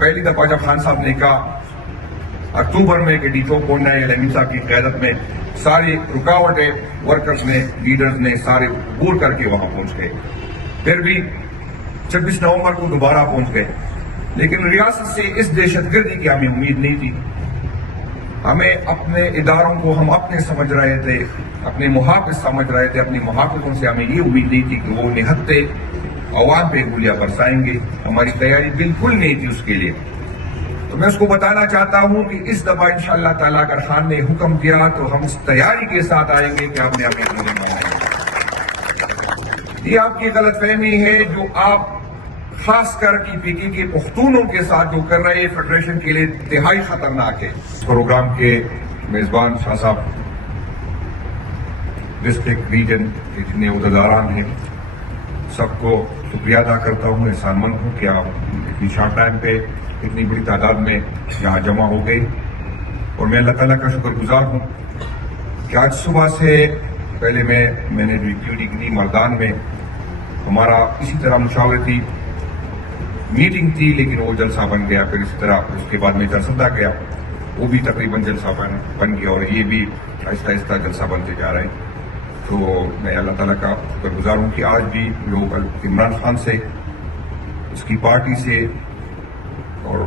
پہلی دفعہ جب خان صاحب نے کہا اکتوبر میں کہ ڈی چوک پہنچنا ہے امین صاحب کی قیادت میں ساری رکاوٹیں ورکرز نے لیڈرز نے سارے عبور کر کے وہاں پہنچ گئے. پھر بھی 26 نومبر کو دوبارہ پہنچ گئے. لیکن ریاست سے اس دہشت گردی کی ہمیں امید نہیں تھی. ہمیں اپنے اداروں کو ہم اپنے سمجھ رہے تھے, اپنے محافظ سمجھ رہے تھے. اپنے محافظوں سے ہمیں یہ امید نہیں تھی کہ وہ نہتے عوام پہ گولیاں برسائیں گے. ہماری تیاری بالکل نہیں تھی اس کے لیے. تو میں اس کو بتانا چاہتا ہوں کہ اس دفعہ انشاءاللہ تعالیٰ اگر خان نے حکم دیا تو ہم اس تیاری کے ساتھ آئیں گے کہ آپ نے ہمیں گولی ماریں گے. یہ آپ کی غلط فہمی ہے جو آپ خاص کر کی پی کے پختونوں کے ساتھ جو کر رہے ہیں فیڈریشن کے لیے انتہائی خطرناک ہے. پروگرام کے میزبان شاہ صاحب, ڈسٹرکٹ ریجن کے جتنے عہدیداران ہیں, سب کو شکریہ ادا کرتا ہوں. احسان مند ہوں کہ آپ اتنی شارٹ ٹائم پہ اتنی بڑی تعداد میں یہاں جمع ہو گئی. اور میں اللہ تعالیٰ کا شکر گزار ہوں کہ آج صبح سے پہلے میں نے جو ایکٹیویٹی کی مردان میں ہمارا اسی طرح مشاورتی میٹنگ تھی, لیکن وہ جلسہ بن گیا. پھر اسی طرح اس کے بعد میں جلسہ گیا, وہ بھی تقریباً جلسہ بن گیا, اور یہ بھی آہستہ آہستہ جلسہ بنتے جا رہے ہیں. تو میں اللہ تعالیٰ کا شکر گزار ہوں کہ آج بھی لوگ عمران خان سے, اس کی پارٹی سے, اور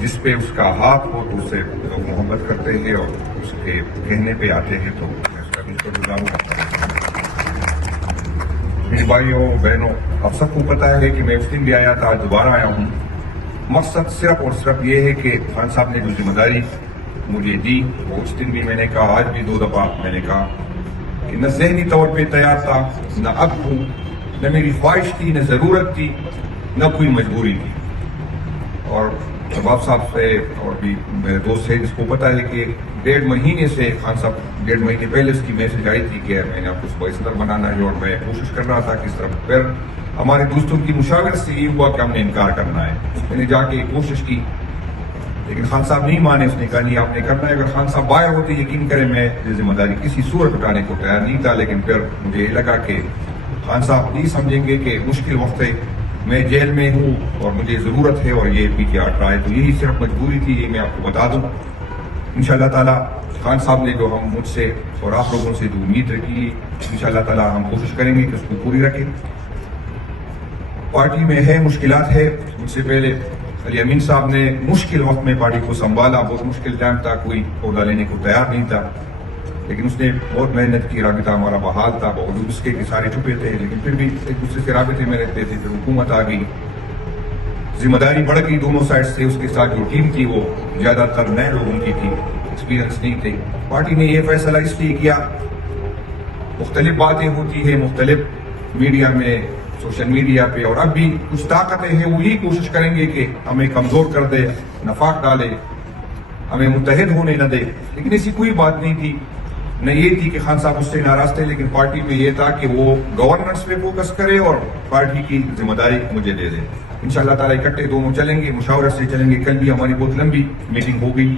جس پہ اس کا ہاتھ ہو تو اس سے لوگ محبت کرتے ہیں اور اس کے کہنے پہ آتے ہیں. تو میں اس کا بھی شکر گزار ہوں. میری بھائیوں بہنوں, آپ سب کو پتا ہے کہ میں اس دن بھی آیا تھا, آج دوبارہ آیا ہوں. مقصد صرف اور صرف یہ ہے کہ خان صاحب نے جو ذمہ داری مجھے دی, وہ اس دن بھی میں نے کہا, آج بھی 2 دفعہ میں نے کہا کہ نہ ذہنی طور پہ تیار تھا, نہ اب ہوں, نہ میری خواہش تھی, نہ ضرورت تھی, نہ کوئی مجبوری تھی. اور شباب صاحب سے اور بھی میرے دوست سے جس کو پتا ہے کہ 1.5 مہینے سے خان صاحب 1.5 مہینے پہلے اس کی میسج آئی تھی کہ میں نے آپ کو صبح صدر بنانا ہے, اور میں کوشش کر رہا تھا کہ اس طرح. پھر ہمارے دوستوں کی مشاورت سے یہ ہوا کہ ہم نے انکار کرنا ہے. میں نے جا کے کوشش کی, لیکن خان صاحب نہیں مانے. اس نے کہا نہیں آپ نے کرنا ہے. اگر خان صاحب باہر ہوتے یقین کریں میں یہ ذمہ داری کسی صورت اٹھانے کو تیار نہیں تھا. لیکن پھر مجھے یہ لگا کہ خان صاحب نہیں سمجھیں گے کہ مشکل وقت ہے, میں جیل میں ہوں اور مجھے ضرورت ہے, اور یہ پی کے ہٹ رہا ہے. تو یہی صرف مجبوری تھی, یہ میں آپ کو بتا دوں. انشاءاللہ تعالیٰ خان صاحب نے جو ہم مجھ سے اور آپ لوگوں سے جو امید رکھی, انشاءاللہ تعالیٰ ہم کوشش کریں گے کہ اس کو پوری رکھیں. پارٹی میں ہے, مشکلات ہے. مجھ سے پہلے علی امین صاحب نے مشکل وقت میں پارٹی کو سنبھالا. بہت مشکل ٹائم تھا, کوئی عہدہ لینے کو تیار نہیں تھا, لیکن اس نے بہت محنت کی. رابطہ ہمارا بحال تھا, باوجود اس کے سارے چھپے تھے, لیکن پھر بھی ایک دوسرے سے رابطے میں رہتے تھے. پھر حکومت آ گئی, ذمہ داری بڑھ گئی دونوں سائڈ سے. اس کے ساتھ جو ٹیم تھی وہ زیادہ تر نئے لوگوں کی تھی, ایکسپیرینس نہیں تھے. پارٹی نے یہ فیصلہ اس لیے کیا, مختلف باتیں ہوتی ہیں مختلف میڈیا میں, سوشل میڈیا پہ, اور اب بھی کچھ طاقتیں ہیں وہ یہی کوشش کریں گے کہ ہمیں کمزور کر دے, نفاق ڈالے, ہمیں متحد ہونے نہ دے. لیکن ایسی کوئی بات نہیں تھی. نہ یہ تھی کہ خان صاحب اس سے ناراض تھے, لیکن پارٹی میں یہ تھا کہ وہ گورننس پہ فوکس کرے اور پارٹی کی ذمہ داری مجھے دے دے. انشاءاللہ تعالیٰ اکٹھے دونوں چلیں گے, مشاورت سے چلیں گے. کل بھی ہماری بہت لمبی میٹنگ ہو گئی,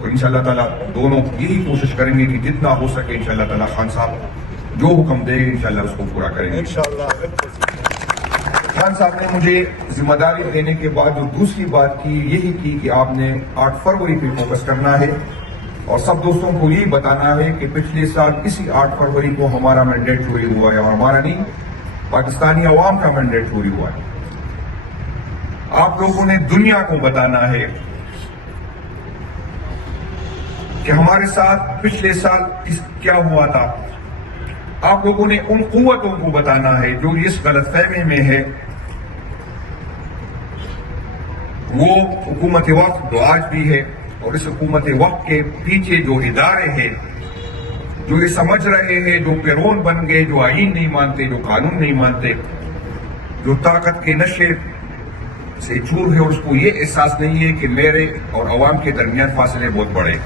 اور انشاءاللہ تعالیٰ دونوں یہی کوشش کریں گے کہ جتنا ہو سکے انشاءاللہ تعالیٰ خان صاحب جو حکم دے انشاءاللہ اس کو پورا کریں گے. خان صاحب نے مجھے ذمہ داری دینے کے بعد جو دوسری بات کی یہی کی کہ آپ نے 8 فروری پہ فوکس کرنا ہے, اور سب دوستوں کو یہی بتانا ہے کہ پچھلے سال اسی 8 فروری کو ہمارا مینڈیٹ چوری ہوا ہے, اور ہمارا نہیں پاکستانی عوام کا مینڈیٹ چوری ہوا ہے. آپ لوگوں نے دنیا کو بتانا ہے کہ ہمارے ساتھ پچھلے سال کیا ہوا تھا. آپ لوگوں نے ان قوتوں کو بتانا ہے جو اس غلط فہمی میں ہے. وہ حکومت وقت جو آج بھی ہے, اور اس حکومت وقت کے پیچھے جو ادارے ہیں جو یہ سمجھ رہے ہیں, جو پیرون بن گئے, جو آئین نہیں مانتے, جو قانون نہیں مانتے, جو طاقت کے نشے سے چور ہے, اور اس کو یہ احساس نہیں ہے کہ میرے اور عوام کے درمیان فاصلے بہت بڑے.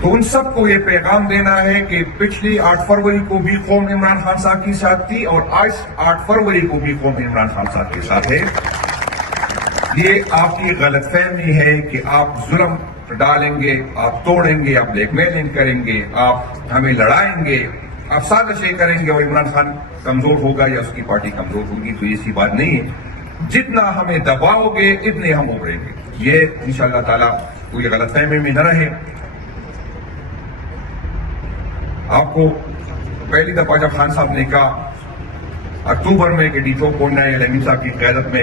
تو ان سب کو یہ پیغام دینا ہے کہ پچھلی 8 فروری کو بھی قوم عمران خان صاحب کے ساتھ تھی, اور آج 8 فروری کو بھی قوم عمران خان صاحب کے ساتھ ہے. یہ آپ کی غلط فہمی ہے کہ آپ ظلم ڈالیں گے, آپ توڑیں گے, آپ بلیک میلنگ کریں گے, آپ ہمیں لڑائیں گے, آپ سازشیں کریں گے اور عمران خان کمزور ہوگا یا اس کی پارٹی کمزور ہوگی. تو ایسی بات نہیں ہے. جتنا ہمیں دباؤ گے اتنے ہم ابھریں گے. یہ انشاءاللہ تعالیٰ کوئی غلط فہمی میں نہ رہے. آپ کو پہلی دفعہ جب خان صاحب نے کہا اکتوبر میں کہ ڈی چوک پہنچنا ہے امین صاحب کی قیادت میں،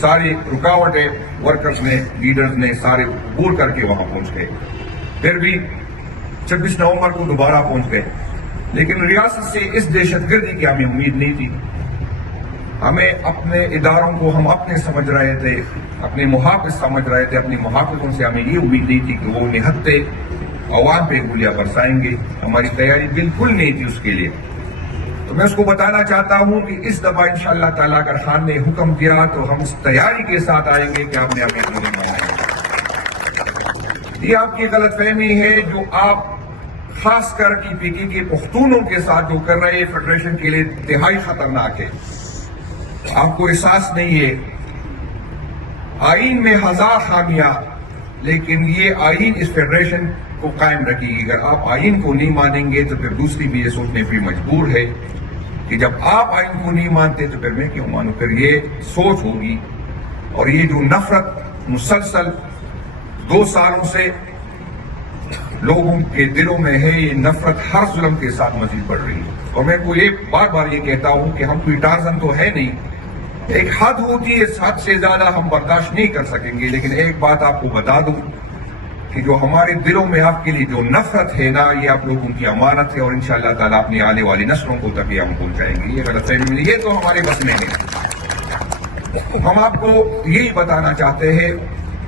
ساری رکاوٹیں ورکرز نے، لیڈرز نے سارے عبور کر کے وہاں پہنچ گئے. پھر بھی 26 نومبر کو دوبارہ پہنچ گئے. لیکن ریاست سے اس دہشت گردی کی ہمیں امید نہیں تھی. ہمیں اپنے اداروں کو ہم اپنے سمجھ رہے تھے، اپنے محافظ سمجھ رہے تھے. اپنے محافظوں سے ہمیں یہ امید نہیں تھی کہ وہ نہتے عوام پہ گولیاں برسائیں گے. ہماری تیاری بالکل نہیں تھی اس کے لیے. تو میں اس کو بتانا چاہتا ہوں کہ اس دفعہ انشاءاللہ تعالیٰ اگر خان نے حکم دیا تو ہم اس تیاری کے ساتھ آئیں گے کہ آپ نے ہمیں گولی مارنا ہے. یہ آپ کی غلط فہمی ہے جو آپ خاص کر کی پی کی کے پختونوں کے ساتھ جو کر رہے ہیں، فیڈریشن کے لیے انتہائی خطرناک ہے. آپ کو احساس نہیں ہے. آئین میں 1000 خامیاں، لیکن یہ آئین اس فیڈریشن کو قائم رکھے گی. اگر آپ آئین کو نہیں مانیں گے تو پھر دوسری بھی یہ سوچنے پہ مجبور ہے کہ جب آپ آئین کو نہیں مانتے تو پھر میں کیوں مانوں. پھر یہ سوچ ہوگی. اور یہ جو نفرت مسلسل 2 سالوں سے لوگوں کے دلوں میں ہے، یہ نفرت ہر ظلم کے ساتھ مزید بڑھ رہی ہے. اور میں کو یہ بار بار یہ کہتا ہوں کہ ہم کوئی ٹارزن تو ہے نہیں. ایک حد ہوتی ہے، اس حد سے زیادہ ہم برداشت نہیں کر سکیں گے. لیکن ایک بات آپ کو بتا دوں کہ جو ہمارے دلوں میں آپ کے لیے جو نفرت ہے نا، یہ آپ لوگوں کی امانت ہے. اور انشاءاللہ تعالیٰ اپنی آنے والی نسلوں کو تک یہ ہم پہنچائیں گے. یہ غلط فہمی نہیں، یہ تو ہمارے بس میں ہے. ہم آپ کو یہی بتانا چاہتے ہیں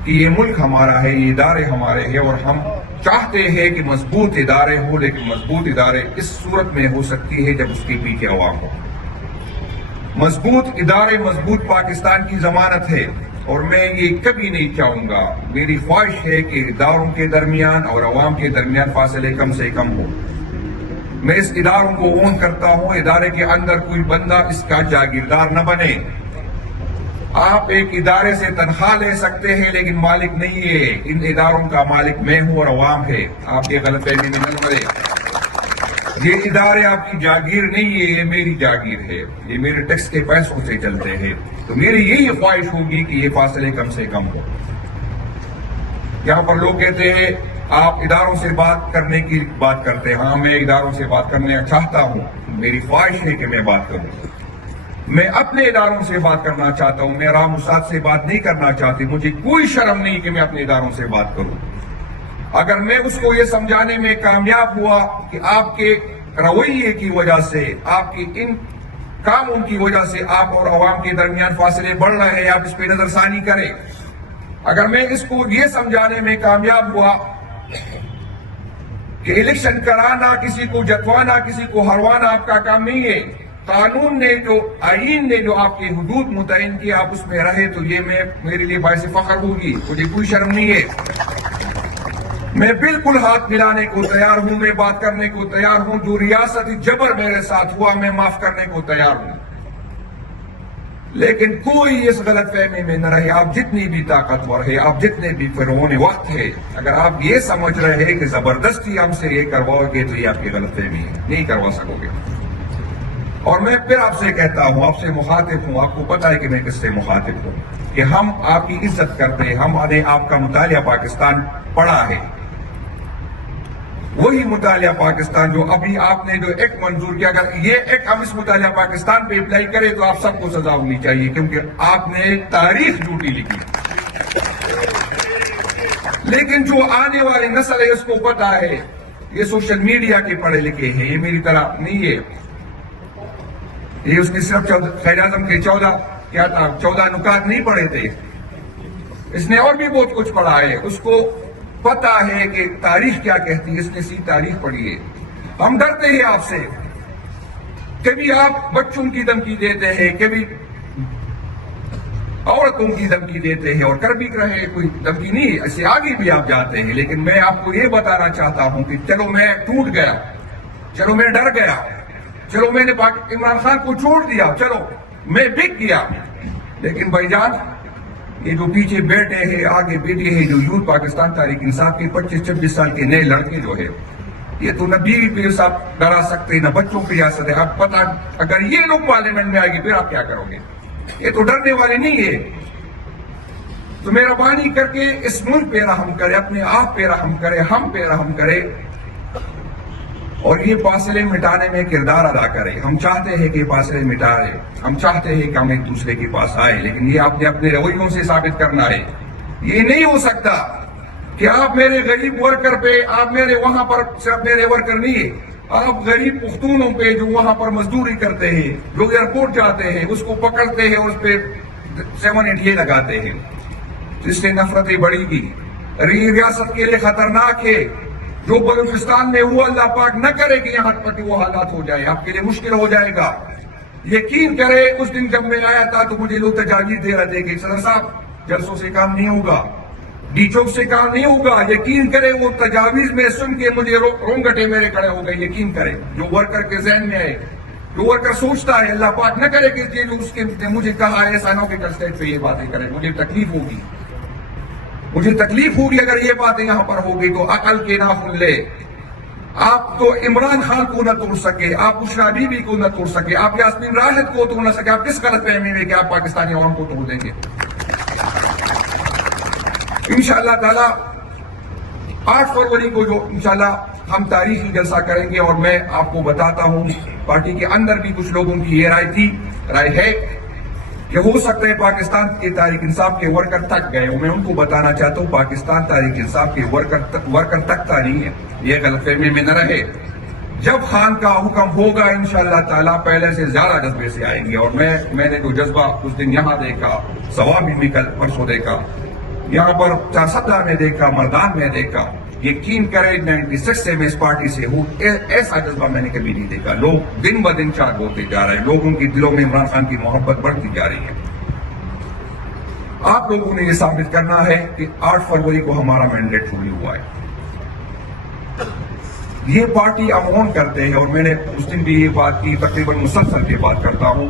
کہ یہ ملک ہمارا ہے، یہ ادارے ہمارے ہیں، اور ہم چاہتے ہیں کہ مضبوط ادارے ہوں. لیکن مضبوط ادارے اس صورت میں ہو سکتی ہے جب اس کے پیچھے عوام ہو. مضبوط ادارے مضبوط پاکستان کی ضمانت ہے. اور میں یہ کبھی نہیں چاہوں گا، میری خواہش ہے کہ اداروں کے درمیان اور عوام کے درمیان فاصلے کم سے کم ہو. میں اس اداروں کو اون کرتا ہوں. ادارے کے اندر کوئی بندہ اس کا جاگیردار نہ بنے. آپ ایک ادارے سے تنخواہ لے سکتے ہیں لیکن مالک نہیں ہے. ان اداروں کا مالک میں ہوں اور عوام ہے. آپ یہ غلط فہمی میں نہ مرے. یہ ادارے آپ کی جاگیر نہیں ہے، یہ میری جاگیر ہے. یہ میرے ٹیکس کے پیسوں سے چلتے ہیں. تو میری یہی خواہش ہوگی کہ یہ فاصلے کم سے کم ہو. یہاں پر لوگ کہتے ہیں آپ اداروں سے بات کرنے کی بات کرتے ہیں. ہاں، میں اداروں سے بات کرنا چاہتا ہوں. میری خواہش ہے کہ میں بات کروں. میں اپنے اداروں سے بات کرنا چاہتا ہوں. میں رام استاد سے بات نہیں کرنا چاہتی. مجھے کوئی شرم نہیں کہ میں اپنے اداروں سے بات کروں. اگر میں اس کو یہ سمجھانے میں کامیاب ہوا کہ آپ کے رویے کی وجہ سے، آپ کی ان کاموں کی وجہ سے آپ اور عوام کے درمیان فاصلے بڑھ رہے ہیں، آپ اس پہ نظر ثانی کریں. اگر میں اس کو یہ سمجھانے میں کامیاب ہوا کہ الیکشن کرانا، کسی کو جتوانا، کسی کو ہروانا آپ کا کام نہیں ہے. قانون نے جو، آئین نے جو آپ کے حدود متعین کیا، آپ اس میں رہے تو یہ میرے لیے باعث فخر ہوگی. مجھے کوئی شرم نہیں ہے. میں بالکل ہاتھ ملانے کو تیار ہوں. میں بات کرنے کو تیار ہوں. جو ریاستی جبر میرے ساتھ ہوا میں معاف کرنے کو تیار ہوں. لیکن کوئی اس غلط فہمی میں نہ رہے. آپ جتنی بھی طاقتور ہے، آپ جتنے بھی فرعون وقت ہے، اگر آپ یہ سمجھ رہے ہیں کہ زبردستی ہم سے یہ کرواؤ گے تو یہ آپ کی غلط فہمی ہے. نہیں کروا سکو گے. اور میں پھر آپ سے کہتا ہوں، آپ سے مخاطب ہوں. آپ کو پتا ہے کہ میں کس سے مخاطب ہوں، کہ ہم آپ کی عزت کرتے ہیں. ہم نے آپ کا مطالعہ پاکستان پڑھا ہے. وہی مطالعہ پاکستان جو ابھی آپ نے جو ایک منظور کیا، اگر یہ ایک ہم اس مطالعہ پاکستان پہ اپلائی کریں تو آپ سب کو سزا ہونی چاہیے، کیونکہ آپ نے تاریخ جھوٹی لکھی. لیکن جو آنے والی نسل ہے اس کو پتا ہے، یہ سوشل میڈیا کے پڑھے لکھے ہیں. یہ میری طرح نہیں ہے. یہ اس نے صرف قائد اعظم کے 14 نکات نہیں پڑھے تھے. اس نے اور بھی بہت کچھ پڑھا ہے. اس کو پتا ہے کہ تاریخ کیا کہتی ہے. اس نے سی تاریخ پڑھی ہے. ہم ڈرتے ہیں آپ سے. کبھی آپ بچوں کی دھمکی دیتے ہیں، کبھی عورتوں کی دھمکی دیتے ہیں، اور کر بھی رہے. کوئی دھمکی نہیں، اسے آگے بھی آپ جاتے ہیں. لیکن میں آپ کو یہ بتانا چاہتا ہوں کہ چلو میں ٹوٹ گیا، چلو میں ڈر گیا، چلو میں نے عمران خان کو چھوڑ دیا، چلو میں بک گیا. لیکن بھائی جان، یہ جو پیچھے بیٹھے ہیں، آگے بیٹھے ہیں، جو یوتھ پاکستان تحریک انصاف کے 25-26 سال کے نئے لڑکے جو ہے، یہ تو نہ بیوی پہ ساتھ ڈرا سکتے، نہ بچوں پہ جا سکتے. آپ پتا، اگر یہ لوگ پارلیمنٹ میں آئے گی پھر آپ کیا کرو گے؟ یہ تو ڈرنے والے نہیں ہے. تو مہربانی کر کے اس ملک پہ رحم کرے, اپنے آپ پہ رحم کرے, ہم پہ رحم کرے, اور یہ فاصلے مٹانے میں کردار ادا کرے. ہم چاہتے ہیں کہ فاصلے مٹا لیں, ہم چاہتے ہیں کہ ہم ایک دوسرے کے پاس آئے, لیکن یہ آپ نے اپنے رویوں سے ثابت کرنا ہے. یہ نہیں ہو سکتا کہ آپ میرے غریب ورکر پہ, آپ میرے وہاں پر صرف میرے ورکر نہیں ہے, آپ غریب پختونوں پہ جو وہاں پر مزدوری کرتے ہیں, جو ایئرپورٹ جاتے ہیں, اس کو پکڑتے ہیں اور اس پہ 7-8 لگاتے ہیں, جس سے نفرتیں بڑھی گی. ریاست کے لیے خطرناک ہے. جو بلوچستان میں ہوا اللہ پاک نہ کرے کہ یہاں پر وہ حالات ہو جائے, آپ کے لیے مشکل ہو جائے گا. یقین کرے اس دن جب میں آیا تھا تو مجھے لوگ تجاویز دے رہے تھے کہ صدر صاحب جلسوں سے کام نہیں ہوگا, ڈی چوک سے کام نہیں ہوگا. یقین کرے وہ تجاویز میں سن کے مجھے رونگٹے میرے کھڑے ہو گئے. یقین کرے جو ورکر کے ذہن میں ہے, جو ورکر سوچتا ہے اللہ پاک نہ کرے کہ یہ اس کے مجھے کہا ہے ایسا نہ ہو کہ کل سٹیج پہ یہ باتیں کریں, مجھے تکلیف ہوگی. مجھے تکلیف ہوگی اگر یہ باتیں یہاں پر ہوگی. تو عقل کے ناخن لے. آپ تو عمران خان کو نہ توڑ سکے, آپ بشرا بی بی کو نہ توڑ سکے, آپ یاسمین راحت کو توڑ نہ سکے. آپ کس غلط فہمی میں کہ آپ پاکستانی عوام کو توڑ دیں گے؟ انشاءاللہ تعالی 8 فروری کو جو انشاءاللہ ہم تاریخی جلسہ کریں گے, اور میں آپ کو بتاتا ہوں پارٹی کے اندر بھی کچھ لوگوں کی یہ رائے ہے کہ ہو سکتا ہے پاکستان کے تحریک انصاف کے ورکر تک گئے ہوں. میں ان کو بتانا چاہتا ہوں پاکستان تحریک انصاف کے ورکر تکتا نہیں ہے. یہ غلط فہمی میں نہ رہے. جب خان کا حکم ہوگا انشاءاللہ تعالیٰ پہلے سے زیادہ جذبے سے آئیں گے. اور میں نے جو جذبہ اس دن یہاں دیکھا, ثوابی میں کل پرسوں دیکھا, یہاں پر 417 میں دیکھا, مردان میں دیکھا, یقین کرے 96 سے میں اس پارٹی سے ہوں, ایسا جذبہ میں نے کبھی نہیں دیکھا. لوگ دن بدن چاک ہوتے جا رہے ہیں, لوگوں کی دلوں میں عمران خان کی محبت بڑھتی جا رہی ہے. آپ لوگوں نے یہ ثابت کرنا ہے کہ 8 فروری کو ہمارا مینڈیٹ پوری ہوا ہے. یہ پارٹی امون کرتے ہیں, اور میں نے اس دن بھی یہ بات کی, تقریباً مسلسل یہ بات کرتا ہوں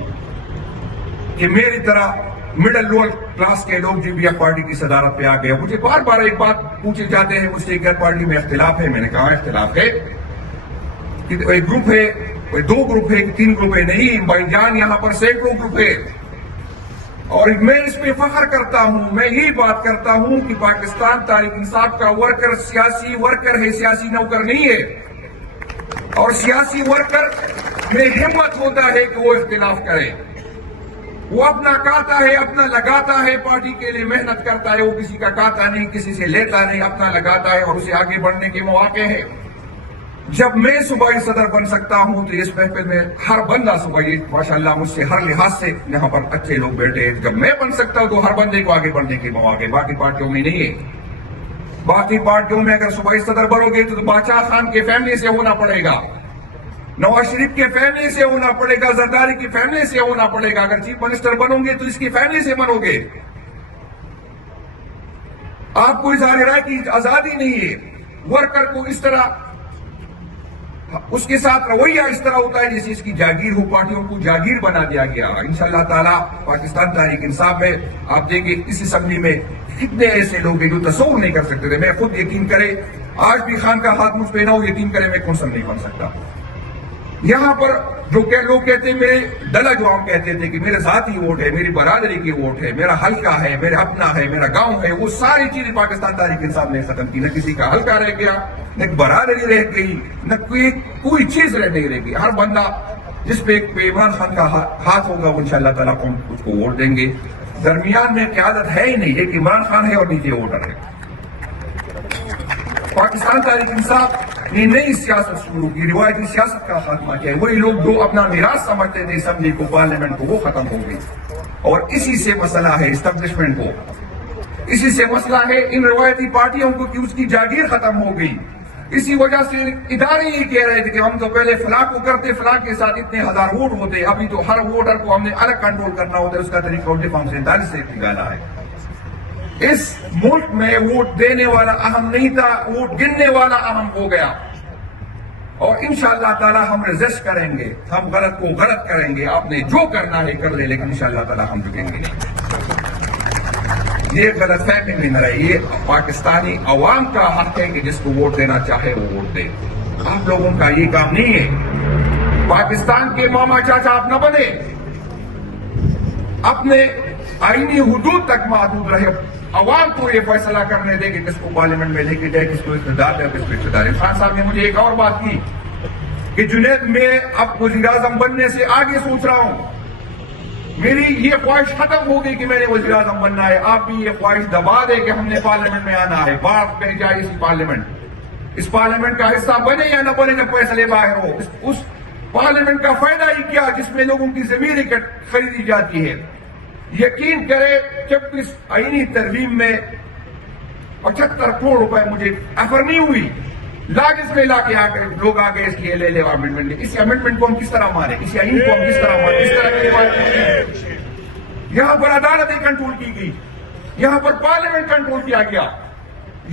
کہ میری طرح مڈل لوور کلاس کے لوگ جو بھی اب پارٹی کی صدارت پہ آ گئے. مجھے بار بار ایک بات پوچھے جاتے ہیں مجھ سے کہ پارٹی میں اختلاف ہے. میں نے کہا اختلاف ہے کہ ایک گروپ ہے, 2 گروپ ہے, 3 گروپ ہے. نہیں بھائی جان, یہاں پر سینکڑوں گروپ ہے, اور میں اس پہ فخر کرتا ہوں. میں یہی بات کرتا ہوں کہ پاکستان تحریک انصاف کا ورکر سیاسی ورکر ہے, سیاسی نوکر نہیں ہے. اور سیاسی ورکر میں ہمت ہوتا ہے کہ وہ اختلاف کرے. وہ اپنا کاتا ہے, اپنا لگاتا ہے, پارٹی کے لیے محنت کرتا ہے. وہ کسی کا کاتا نہیں, کسی سے لیتا نہیں, اپنا لگاتا ہے, اور اسے آگے بڑھنے کے مواقع ہیں. جب میں صوبائی صدر بن سکتا ہوں تو اس محفل میں ہر بندہ صوبائی, ماشاءاللہ مجھ سے ہر لحاظ سے یہاں پر اچھے لوگ بیٹھے ہیں. جب میں بن سکتا ہوں تو ہر بندے کو آگے بڑھنے کے مواقع. باقی پارٹیوں میں نہیں ہے. باقی پارٹیوں میں اگر صوبائی صدر بنو گے تو بادشاہ خان کے فیملی سے ہونا پڑے گا, نواز شریف کے فیملی سے ہونا پڑے گا, زرداری کی فیملی سے ہونا پڑے گا. اگر چیف منسٹر بنو گے تو اس کی فیملی سے بنو گے. آپ کو اظہار رائے کی آزادی نہیں ہے. ورکر کو اس طرح, اس کے ساتھ رویہ اس طرح ہوتا ہے جیسے اس کی جاگیر ہو. پارٹیوں کو جاگیر بنا دیا گیا. انشاءاللہ تعالی پاکستان تحریک انصاف میں آپ دیکھیں اس اسمبلی میں کتنے ایسے لوگ ہیں جو تصور نہیں کر سکتے تھے. میں خود یقین کرے آج بھی خان کا ہاتھ مجھ پہ نہ ہو, یقین کرے میں کونسل نہیں بن سکتا. یہاں پر جو لوگ کہتے ہیں, میرے ڈلا جو ہم کہتے تھے کہ میرے ذاتی ووٹ ہے, میری برادری کی ووٹ ہے, میرا حلقہ ہے, میرا اپنا ہے, میرا گاؤں ہے, وہ ساری چیزیں پاکستان تحریک انصاف نے ختم کی. نہ کسی کا حلقہ رہ گیا, نہ برادری رہ گئی, نہ کوئی چیز نہیں رہ گئی. ہر بندہ جس پہ عمران خان کا ہاتھ ہوگا وہ انشاءاللہ تعالیٰ اس کو ووٹ دیں گے. درمیان میں قیادت ہے ہی نہیں, ایک عمران خان ہے اور نیچے ووٹر ہے. پاکستان تحریک انصاف نے نئی سیاست شروع کی, روایتی سیاست کا خاتمہ کیا. وہی لوگ جو اپنا میراث سمجھتے تھے اسمبلی کو, پارلیمنٹ کو, وہ ختم ہو گئی. اور اسی سے مسئلہ ہے اسٹیبلشمنٹ کو, اسی سے مسئلہ ہے ان روایتی پارٹیوں کو کہ اس کی جاگیر ختم ہو گئی. اسی وجہ سے ادارے یہ کہہ رہے تھے کہ ہم تو پہلے فلاں کو کرتے, فلاں کے ساتھ اتنے ہزار ووٹ ہوتے, ابھی تو ہر ووٹر کو ہم نے الگ کنٹرول کرنا ہوتا ہے. اس کا طریقہ الٹے فارم 47 سے نکالا ہے. اس ملک میں ووٹ دینے والا اہم نہیں تھا, ووٹ گننے والا اہم ہو گیا. اور انشاءاللہ تعالی ہم ریزسٹ کریں گے, ہم غلط کو غلط کریں گے. آپ نے جو کرنا ہے کر لے, لیکن انشاءاللہ تعالی ہم جھکیں گے نہیں. یہ غلط فہمی میں نہ رہے. یہ پاکستانی عوام کا حق ہے کہ جس کو ووٹ دینا چاہے وہ ووٹ دے. آپ لوگوں کا یہ کام نہیں ہے. پاکستان کے ماما چاچا آپ نہ بنے. اپنے آئینی حدود تک محدود رہے، عوام کو یہ فیصلہ کرنے دے کہ کس کو پارلیمنٹ میں لے کے جائے، کس کو اقتدار ہے، کس کو اقتدار ہے۔ خان صاحب نے مجھے ایک اور بات کی کہ جنید میں اب وزیر اعظم بننے سے آگے سوچ رہا ہوں، میری یہ خواہش ختم ہو گئی کہ میں نے وزیر اعظم بننا ہے، آپ بھی یہ خواہش دبا دے کہ ہم نے پارلیمنٹ میں آنا ہے، بات کری جائے اس پارلیمنٹ کا حصہ بنے یا نہ بنے، جب فیصلے باہر ہو، اس پارلیمنٹ کا فائدہ ہی کیا جس میں لوگوں کی ضمیر خریدی جاتی ہے۔ یقین کرے 26 آئینی ترمیم میں 75 کروڑ روپے مجھے آفر نہیں ہوئی، لاگس میں لا کے لوگ آگے اس لیے لے لے امنڈمنٹ، اس امنڈمنٹ کو ہم کس طرح مانیں، اس آئین کو ہم کس طرح مانیں، اس طرح کی روایت۔ یہاں پر عدالتیں کنٹرول کی گئی، یہاں پر پارلیمنٹ کنٹرول کیا گیا،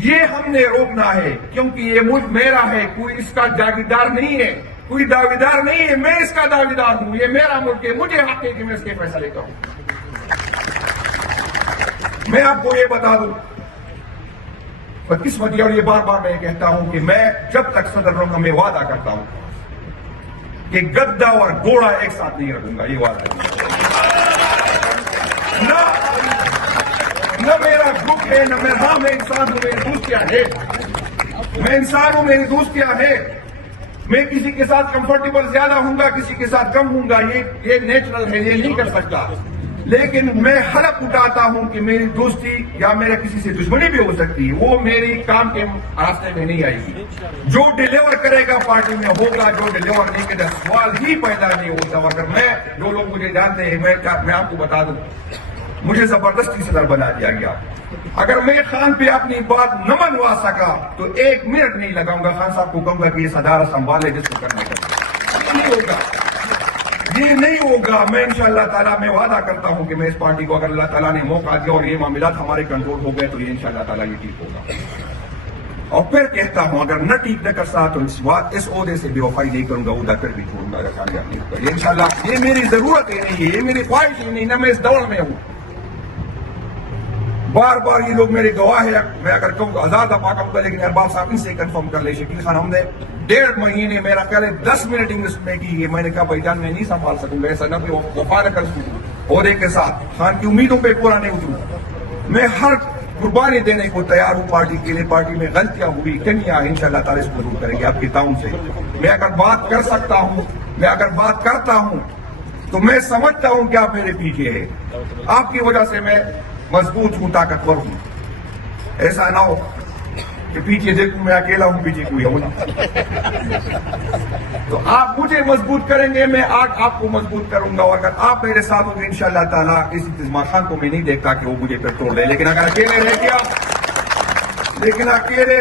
یہ ہم نے روکنا ہے، کیونکہ یہ ملک میرا ہے، کوئی اس کا جاگیردار نہیں ہے، کوئی دعویدار نہیں ہے، میں اس کا دعویدار ہوں، یہ میرا ملک ہے، مجھے حق ہے کہ میں اس کے فیصلے کروں۔ میں آپ کو یہ بتا دوں بدقسمتی، اور یہ بار بار میں کہتا ہوں کہ میں جب تک صدر رہوں گا میں وعدہ کرتا ہوں کہ گدا اور گھوڑا ایک ساتھ نہیں رکھوں گا، یہ وعدہ نہ میرا گروپ ہے، نہ میں انسان ہوں، میری دوستیاں ہے، میں انسان ہوں، میری دوستیاں ہے، میں کسی کے ساتھ کمفرٹیبل زیادہ ہوں گا، کسی کے ساتھ کم ہوں گا، یہ نیچرل ہے، یہ نہیں کر سکتا، لیکن میں حلف اٹھاتا ہوں کہ میری دوستی یا میرے کسی سے دشمنی بھی ہو سکتی ہے، وہ میری کام کے راستے میں نہیں آئے گی۔ جو ڈیلیور کرے گا پارٹی میں ہوگا، جو ڈیلیور نہیں کرے گا سوال ہی پیدا نہیں ہوتا۔ اگر میں جو لوگ مجھے جانتے ہیں، میں آپ کو بتا دوں، مجھے زبردستی صدر بنا دیا گیا، اگر میں خان پہ اپنی بات نہ منوا سکا تو 1 منٹ نہیں لگاؤں گا، خان صاحب کو کہوں گا کہ یہ صدارت سنبھالے جس کو کرنا چاہیے۔ یہ نہیں ہوگا۔ میں انشاءاللہ تعالیٰ میں وعدہ کرتا ہوں کہ میں اس پارٹی کو اگر اللہ تعالیٰ نے موقع دیا اور یہ معاملات ہمارے کنٹرول ہو گئے تو یہ انشاءاللہ تعالیٰ یہ ٹھیک ہوگا۔ اور پھر کہتا ہوں اگر نہ ٹھیک نہ کر سکا تو اس عہدے سے بے وفائی نہیں کروں گا، عہدہ پھر بھی چھوڑوں گا اگر کامیاب نہیں ہوگا۔ یہ انشاءاللہ یہ میری ضرورت ہی نہیں ہے، یہ میری خواہش ہی نہیں، نہ میں اس دوڑ میں ہوں۔ بار بار یہ لوگ میرے گواہ ہیں، میں اگر کہوں گا آزاد پاک ہوگا، لیکن ارباب صاحب ان سے کنفرم کر لے، شکیل خان ہم نے 1.5 مہینے میرا خیال ہے 10 منٹ انگلش میں کی ہے، میں نے کہا بھائی جان میں نہیں سنبھال سکوں گا، ایسا نہ کہ وفا نہ کر سکوں عہدے کے ساتھ، خان کی امیدوں پہ پورا نہیں اتروں۔ میں ہر قربانی دینے کو تیار ہوں پارٹی کے لیے، پارٹی میں غلطیاں ہوئی، کمیاں ہیں، انشاءاللہ تعالیٰ اس کو دور کریں گے آپ کے تعاون سے۔ میں اگر بات کر سکتا ہوں، میں اگر بات کرتا ہوں تو میں سمجھتا ہوں کہ آپ میرے پیچھے ہیں، آپ کی وجہ سے میں مضبوط ہوں، طاقتور ہوں۔ ایسا نہ ہو کہ پیچھے دیکھوں میں اکیلا ہوں، پیچھے کوئی ہو نہ۔ تو آپ مجھے مضبوط کریں گے، میں آپ کو مضبوط کروں گا، اور اگر آپ میرے ساتھ ہوں گے انشاءاللہ تعالیٰ اس انتظام خان کو میں نہیں دیکھتا کہ وہ مجھے پھر توڑ دے، لیکن اگر اکیلے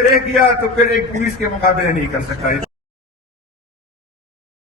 رہ گیا تو پھر ایک پولیس کے مقابلے نہیں کر سکتا۔